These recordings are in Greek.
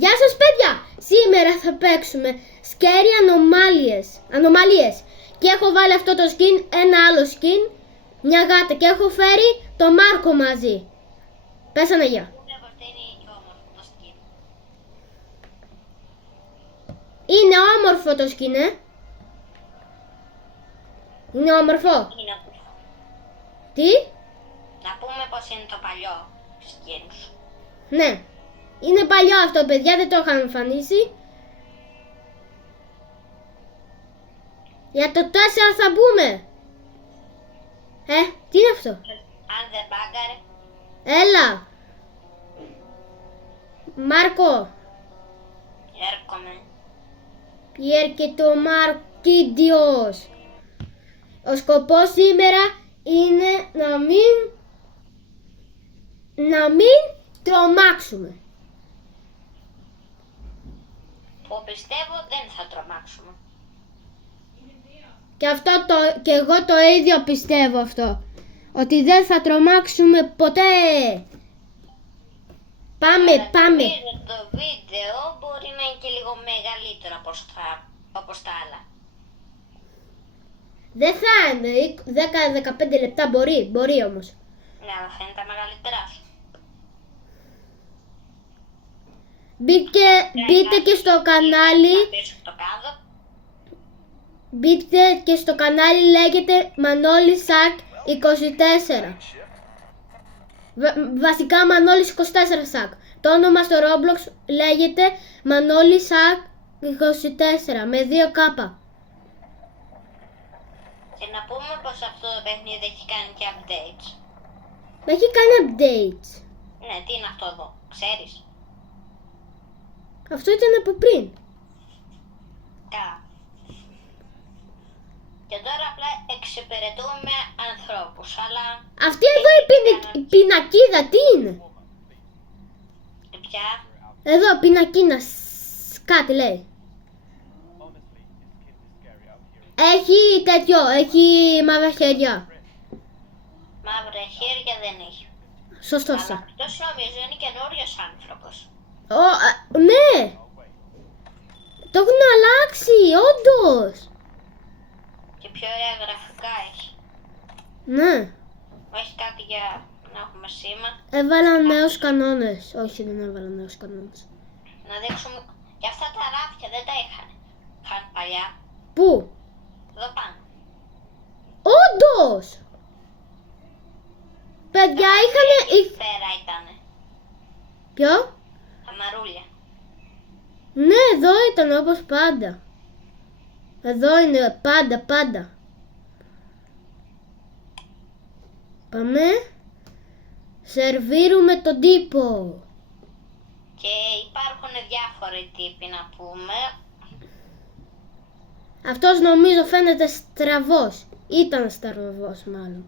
Γεια σας παιδιά! Σήμερα θα παίξουμε Scary Ανομαλίες. Και έχω βάλει αυτό το skin, ένα άλλο skin, μια γάτα και έχω φέρει το Μάρκο μαζί. Πες Αναγία. Είναι όμορφο το skin, Είναι όμορφο. Είναι όμορφο. Τι? Να πούμε πως είναι το παλιό skin σου. Ναι. Είναι παλιό αυτό παιδιά, δεν το είχα εμφανίσει. Για το 4 θα μπούμε. Τι είναι αυτό? Αν δεν μπάγκαρε. Έλα. Μάρκο. Έρχομαι. Έρχεται ο Μαρκίδιος. Ο σκοπός σήμερα είναι να μην τρομάξουμε. Που πιστεύω δεν θα τρομάξουμε. Και εγώ το ίδιο πιστεύω αυτό. Ότι δεν θα τρομάξουμε ποτέ. Πάμε. Το βίντεο μπορεί να είναι και λίγο μεγαλύτερο όπως τα άλλα. Δεν θα είναι 10-15 λεπτά, μπορεί όμως. Ναι, αλλά θα είναι τα μεγαλύτερά σου. Μπείτε και στο κανάλι. Μπείτε και στο κανάλι, λέγεται Μανώλης Σακ 24. Βασικά Μανώλης 24 Σακ. Το όνομα στο Roblox λέγεται Μανώλης Σακ 24 με 2 κάπα. Και να πούμε πως αυτό το παιχνίδι έχει κάνει και updates. Έχει κάνει updates. Ναι, τι είναι αυτό εδώ, ξέρεις? Αυτό ήταν από πριν. Καλά. Και τώρα απλά εξυπηρετούμε ανθρώπους, αλλά... Αυτή εδώ η πινακίδα τι είναι? Πια. Εδώ πινακίνα κάτι λέει. Έχει τέτοιο, έχει μαύρα χέρια. Μαύρα χέρια δεν έχει. Σωστό. Αλλά αυτός νομίζω είναι καινούριος άνθρωπος. Ναι. Το έχουν αλλάξει, όντως. Και πιο ωραία γραφικά έχει. Ναι. Όχι κάτι για να έχουμε σήμα. Έβαλαν νέους κανόνες. Όχι, δεν έβαλαν νέους κανόνες. Να δείξουμε. Και αυτά τα ράφια δεν τα είχαν. Είχαν παλιά. Πού? Εδώ πάνω. Όντως. Παιδιά είχανε... Πέρα ήτανε. Ποιο? Τα μαρούλια. Ναι, εδώ ήταν όπως πάντα. Εδώ είναι πάντα. Πάμε. Σερβίρουμε τον τύπο. Και υπάρχουν διάφοροι τύποι να πούμε. Αυτός νομίζω φαίνεται στραβός. Ήταν στραβός μάλλον.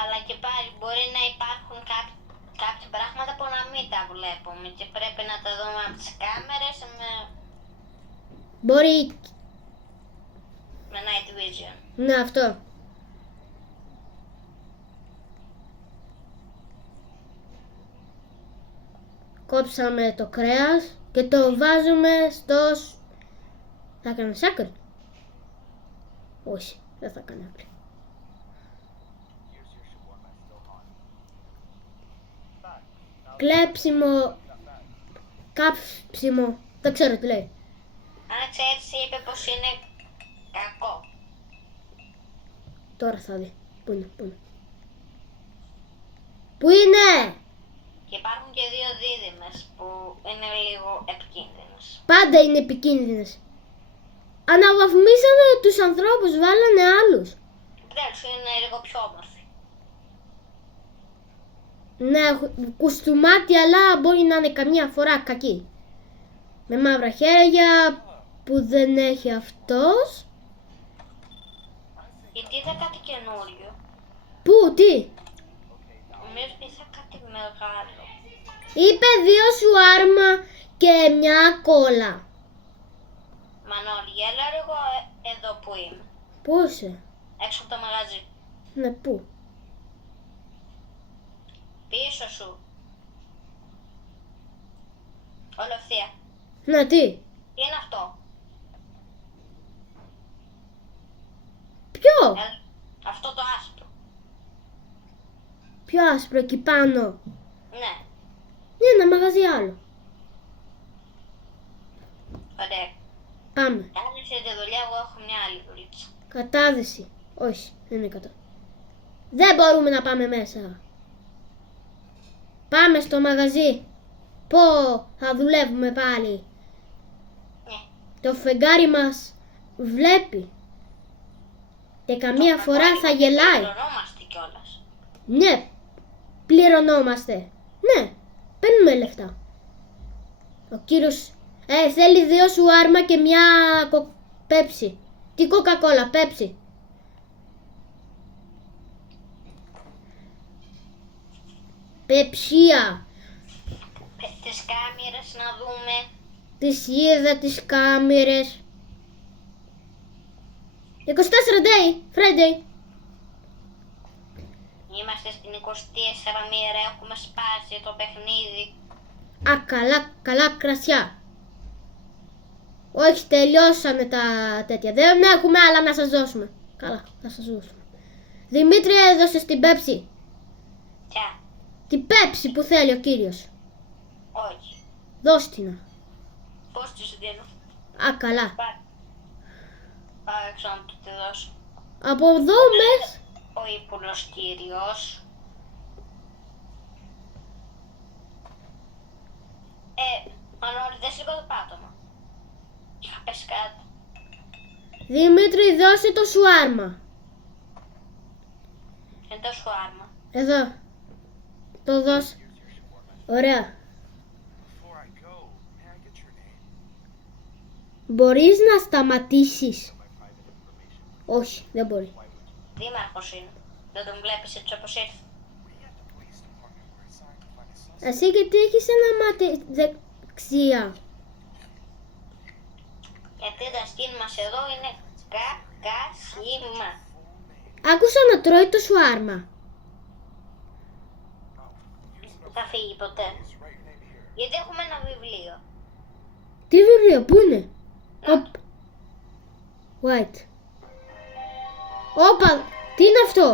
Αλλά και πάλι μπορεί να υπάρχουν κάποια πράγματα που να μην τα βλέπουμε και πρέπει να τα δούμε από τις κάμερες Μπορεί. με night vision. Ναι, αυτό. Κόψαμε το κρέας και το βάζουμε στο... Θα έκανε άκρη? Όχι, δεν θα έκανε άκρη. Κλέψιμο, κάψιμο, δεν ξέρω τι λέει. Αν ξέρεις είπε πως είναι κακό. Τώρα θα δει. Πού είναι? Πού είναι? Και υπάρχουν και δύο δίδυμες που είναι λίγο επικίνδυνες. Πάντα είναι επικίνδυνες. Αναβαθμίσανε τους ανθρώπους, βάλανε άλλους. Επιτέλους είναι λίγο πιο όμορφη. Ναι, κουστούμάτι, αλλά μπορεί να είναι καμιά φορά κακή. Με μαύρα χέρια που δεν έχει αυτός. Γιατί είδα κάτι καινούριο. Πού, τι? Νομίζω είδα κάτι μεγάλο. Είπε 2 σουάρμα και μια κόλλα. Μανώλη, έλα εγώ εδώ που είμαι. Πού είσαι? Έξω από το μαγαζί. Ναι, πού? Πίσω σου. Ολοθεία. Να τι. Τι είναι αυτό? Ποιο. Αυτό το άσπρο. Ποιο άσπρο εκεί πάνω. Ναι. Είναι ένα μαγαζί άλλο. Ωραία. Πάμε. Κάνεις τη δουλειά, εγώ έχω μια άλλη δουλειά. Κατάδυση. Όχι, δεν είναι κατά. Δεν μπορούμε να πάμε μέσα. Πάμε στο μαγαζί. Πω, θα δουλεύουμε πάλι. Ναι. Το φεγγάρι μας βλέπει. Και καμία φορά θα γελάει. Πληρωνόμαστε κιόλας. Ναι, πληρωνόμαστε. Ναι, παίρνουμε λεφτά. Ο κύριος θέλει 2 σουάρμα και μια πέψη. Τι κοκακόλα, πέψη. Πεψία. Τις κάμερες να δούμε. Τις είδα τις κάμερες. 24 day, Friday. Είμαστε στην 24 μοίρα, έχουμε σπάσει το παιχνίδι. Α, καλά κρασιά. Όχι, τελειώσανε τα τέτοια. Δεν έχουμε άλλα να σας δώσουμε. Καλά, θα σας δώσουμε. Δημήτρη, έδωσες την πέψη. Ποια? Την πέψη που θέλει ο κύριος. Όχι. Δώσ' την. Πώς τους δίνω? Α, καλά. Πάω έξω να του τη δώσω. Από εδώ μες. Ο ύπουλος κύριος. Μανώλη, δεν σηκώ το πάτωμα. Είχα πέσει κάτω. Δημήτρη, δώσε το σουάρμα. Είναι το σουάρμα. Εδώ. Το δώσ'. Ωραία. Μπορείς να σταματήσεις. Όχι, δεν μπορεί. Δήμαρχος είναι. Δεν τον βλέπεις έτσι όπως ήρθε. Εσύ γιατί έχεις ένα μάτι δεξιά. Γιατί τα σκύν μας εδώ είναι κακάσιμα. Άκουσα να τρώει το σουάρμα. Δεν θα φύγει ποτέ. Γιατί έχουμε ένα βιβλίο. Τι βιβλίο, πού είναι? White. Όπα, τι είναι αυτό?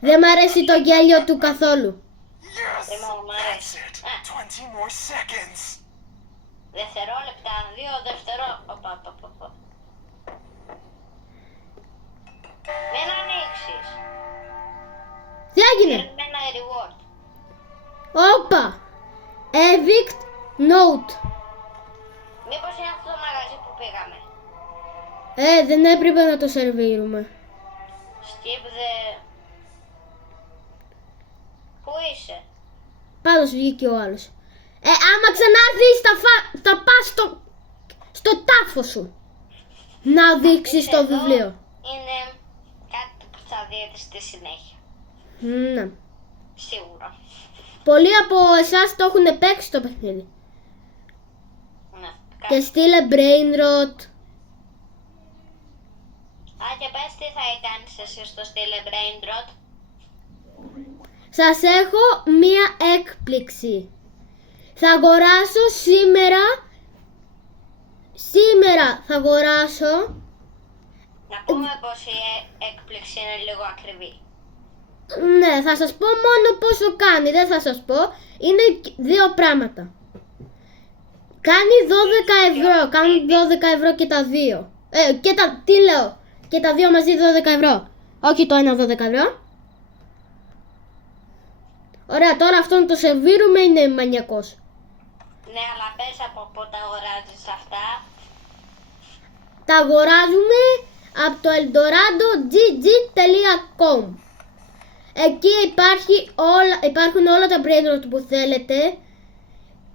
Δεν μ' αρέσει το γέλιο του καθόλου. Μ' αρέσει. Δευτερόλεπτα, 2 δευτερόλεπτα. Μην ανοίξεις. Τι έγινε? Παίρνουμε ένα reward. Όπα. Evict note. Μήπως είναι αυτό το μαγαζί που πήγαμε. Δεν έπρεπε να το σερβίρουμε. Skip the... Πού είσαι? Πάντως βγήκε ο άλλος. Άμα ξανάρθεις θα πας στο τάφο σου. Να δείξεις το Εδώ βιβλίο. Είναι κάτι που θα δείτε στη συνέχεια. Ναι. Σίγουρα. Πολλοί από εσάς το έχουν παίξει το παιχνίδι. Ναι. Και στείλε brain rot. Και πες τι θα κάνεις εσύ στο στείλε brain rot. Σας έχω μία έκπληξη. Θα αγοράσω σήμερα θα αγοράσω. Να πούμε πως η έκπληξη είναι λίγο ακριβή. Ναι, θα σας πω μόνο πόσο κάνει, δεν θα σας πω. Είναι 2 πράγματα. Κάνει 12 ευρώ, κάνει 12 ευρώ και τα 2. Τι λέω, και τα 2 μαζί 12 ευρώ. Όχι το ένα 12 ευρώ. Ωραία, τώρα αυτόν το σερβίρουμε είναι μανιακός. Ναι, αλλά πες από πού τα αγοράζεις αυτά. Τα αγοράζουμε από το eldorado.gg.com. Εκεί υπάρχουν όλα τα brain rot που θέλετε.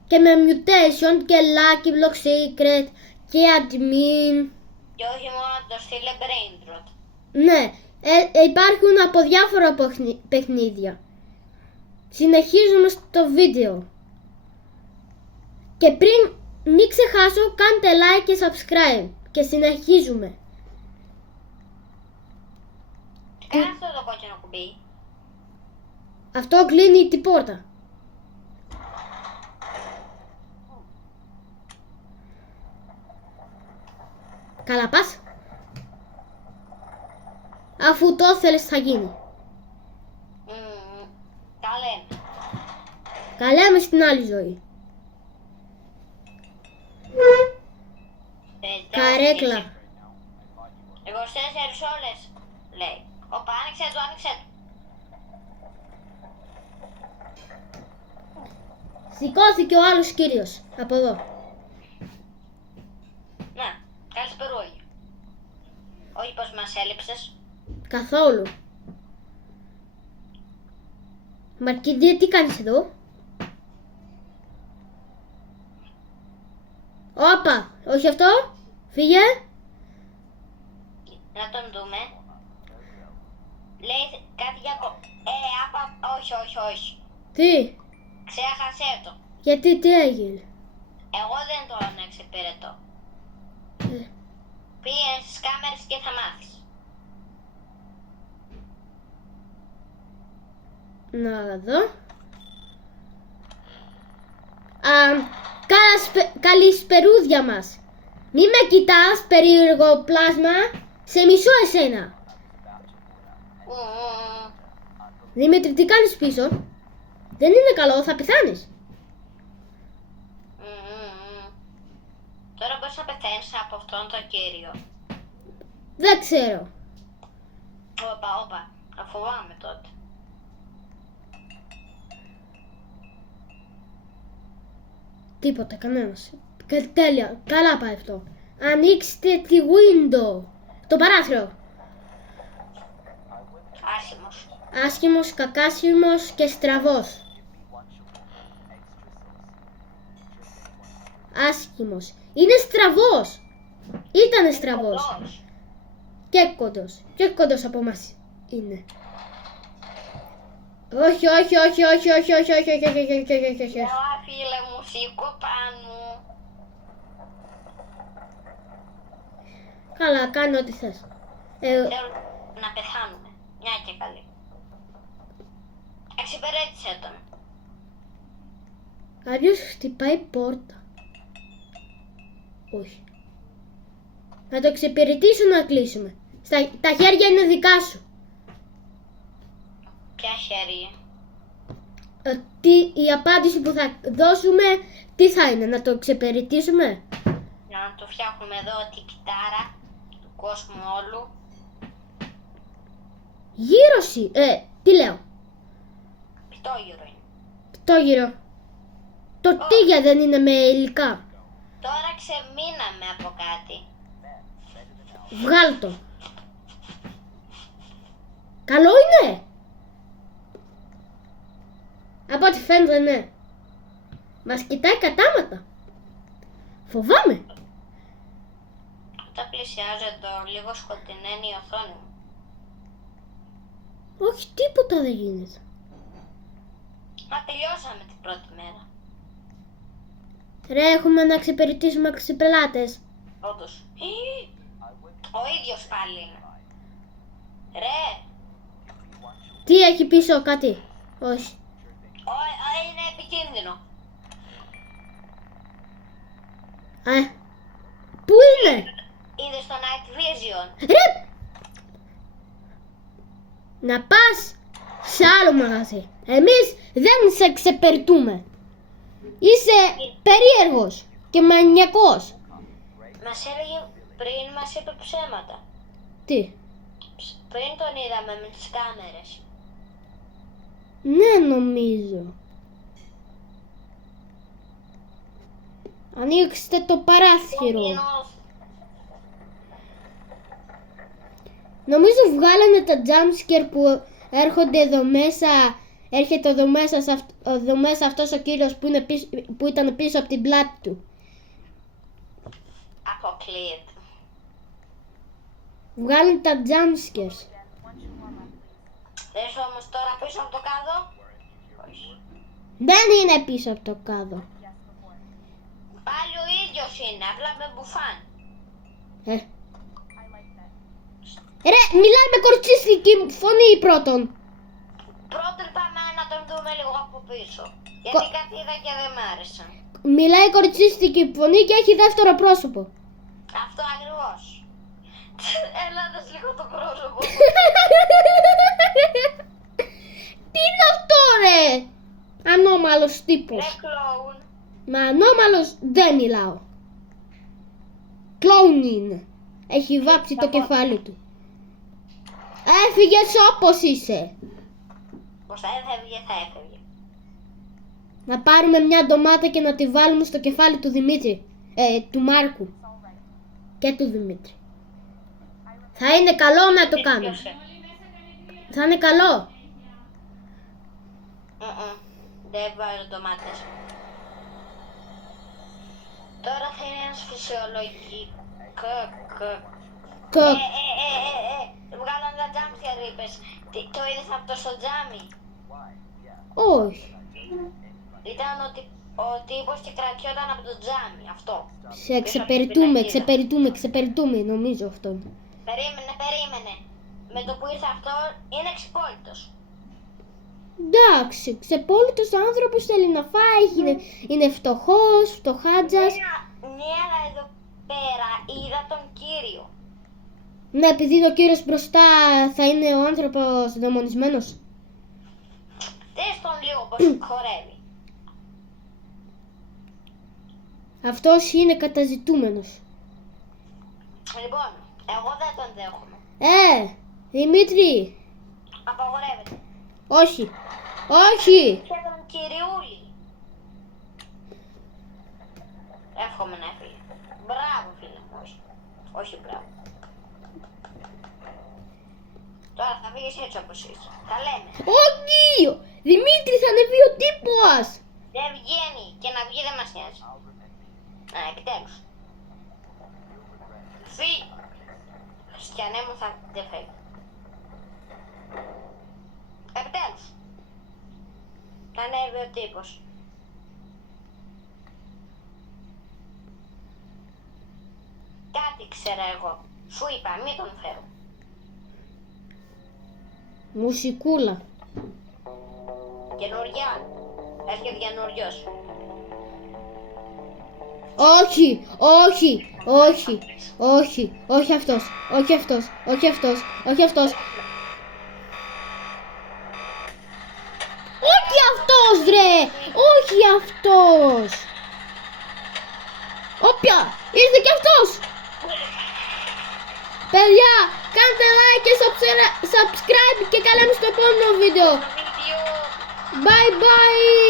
Και με mutation και lucky block secret και admin. Και όχι μόνο το στείλε brain rot. Ναι, υπάρχουν από διάφορα παιχνίδια. συνεχίζουμε στο βίντεο. Και πριν μην ξεχάσω, κάντε like και subscribe. Και συνεχίζουμε. Κάνε αυτό το κόκκινο κουμπί. Αυτό κλείνει την πόρτα. Καλά πας. Αφού το θέλεις θα γίνει. Τα λέμε. Τα λέμε στην άλλη ζωή. Καρέκλα. 24 ώρες λέει. Οπα, άνοιξε το, άνοιξε το. Σηκώθηκε ο άλλος κύριος από εδώ. Να, καλησπερούγι. Όχι πως μας έλειψες. Καθόλου. Μαρκίδια, τι κάνεις εδώ? Όπα, όχι αυτό. Φύγε. Να τον δούμε. Λέει κάτι για όχι. Τι, Ξέχασέ το. γιατί, τι έγινε? Εγώ δεν τον εξυπηρετώ. Πήγαινε στις κάμερες και θα μάθεις. Να δω. Καλησπερούδια μας. Μη με κοιτάς, περίεργο πλάσμα. Σε μισώ εσένα. Δημήτρη, τι κάνεις πίσω? Δεν είναι καλό, θα πεθάνεις. Τώρα μπορείς να πεθαίνεις από αυτόν τον κύριο. Δεν ξέρω. Όπα, αφοβάμαι τότε. Τίποτα, κανένας. Τέλεια, καλά πάει αυτό. Ανοίξτε τη window. Το παράθυρο. Άσχημος. Άσχημος, κακάσιμος και στραβός. Άσχημος. Είναι στραβός. Ήτανε στραβός. Κοντός. Και κοντός. Και κοντός από μας είναι. Όχι. Έλα φίλε μου, σήκω πάνω. Καλά, κάνω ό,τι θες. Θέλω να πεθάνουμε. Μια και καλή. Εξυπηρέτησε τον. Κάποιος χτυπάει πόρτα. Όχι. Να το εξυπηρετήσω να κλείσουμε. Τα χέρια είναι δικά σου. Ποια χέρια? Η απάντηση που θα δώσουμε, τι θα είναι, να το εξυπηρετήσουμε? Να το φτιάχνουμε εδώ την κυτάρα του κόσμου όλου. Γύρωση. Τι λέω? Πιτόγυρο είναι. Πιτόγυρο. Το τίγια δεν είναι με υλικά. Τώρα ξεμείναμε από κάτι. Βγάλ' το. Καλό είναι. Από ό,τι φαίνεται, ναι. Μας κοιτάει κατάματα. Φοβάμαι. Όταν πλησιάζω εδώ, λίγο σκοτειναίνει η οθόνη μου. Όχι, τίποτα δεν γίνεται. Μα τελειώσαμε την πρώτη μέρα. Ρε, έχουμε να εξυπηρετήσουμε πελάτες. Όντως. Ο ίδιος πάλι είναι. Ρε, Τι έχει πίσω, κάτι? Όχι. είναι επικίνδυνο. Πού είναι? Είδε στο Night Vision. Ρε! Να πας σε άλλο μαγαζί. Εμείς δεν σε ξεπερτούμε. Είσαι περίεργος και μανιακός. Μας έλεγε πριν, μας είπε ψέματα. Τι? Πριν τον είδαμε με τις κάμερες. Ναι, νομίζω. Ανοίξτε το παράθυρο. Νομίζω βγάλανε τα jumpscare που έρχονται εδώ μέσα. Έρχεται εδώ μέσα αυτός ο κύριος που ήταν πίσω από την πλάτη του. Αποκλείεται. Βγάλανε τα jumpscares. Θες όμως τώρα πίσω από το κάδο? Όχι. Δεν είναι πίσω από το κάδο. Πάλι ο ίδιος είναι, απλά με μπουφάν. Ρε, μιλάει με κορτσίστικη φωνή πρώτον. Πρώτον πάμε να τον δούμε λίγο από πίσω. Γιατί κάτι είδα και δεν μ' άρεσε. Μιλάει κορτσίστικη φωνή και έχει δεύτερο πρόσωπο. Αυτό ακριβώς. Έλα δες λίγο το πρόσωπο. Τι είναι αυτό ρε! Ανώμαλος τύπος. Ρε κλόουν. Με ανώμαλος δεν μιλάω. Κλόουν είναι. Έχει βάψει το κεφάλι του. Έφυγες όπως είσαι. Πως θα έφευγε, θα έφευγε. Να πάρουμε μια ντομάτα και να τη βάλουμε στο κεφάλι του Δημήτρη. Του Μάρκου. Και του Δημήτρη. Θα είναι καλό να το κάνουμε. Θα είναι καλό. Δεν βάζω ντομάτες. Τώρα θα είναι ένας φυσιολογικό. Βγάλαν τα jumpscare είπες. Το είδες αυτό στο τζάμι. Όχι. Ήταν ο τύπος και κρατιόταν από το τζάμι. Αυτό. Σε ξεπεριτούμε νομίζω αυτό. Περίμενε. Με το που ήρθε αυτό είναι εξυπόλυτος. Εντάξει, ξεπόλυτος άνθρωπος θέλει να φάει, είναι φτωχός, φτωχάτζας. Ναι, αλλά εδώ πέρα είδα τον κύριο. Ναι, επειδή ο κύριος μπροστά θα είναι ο άνθρωπος δαιμονισμένος. Δες τον λίγο πως χορεύει. Αυτός είναι καταζητούμενος. Λοιπόν, εγώ δεν τον δέχομαι. Δημήτρη. Απαγορεύεται. Όχι. Όχι. Και τον κυριούλη. Εύχομαι να φύγει. Μπράβο φίλε μου, όχι μπράβο. Τώρα θα φύγεις έτσι όπως είσαι. Τα λέμε. Όχι. Δημήτρη θα ανεβεί ο τύπος. Δεν βγαίνει και να βγει δεν μας νοιάζει. Επιτέλους. Φύγει. Χριστιανέ μου θα δεν φεύγει. Επιτέλους. Θα ανέβει ο τύπος. Κάτι ξέρω εγώ. Σου είπα μη τον φέρω. Μουσικούλα. Καινούρια. Έρχεται καινούριος. Όχι, όχι, όχι, όχι, όχι αυτός, όχι αυτός, όχι αυτός, όχι αυτός. Όχι αυτός ρε, όχι αυτός. Όπια, ήρθε και αυτός. Παιδιά, κάντε like και subscribe και καλάμε στο επόμενο βίντεο. Bye bye.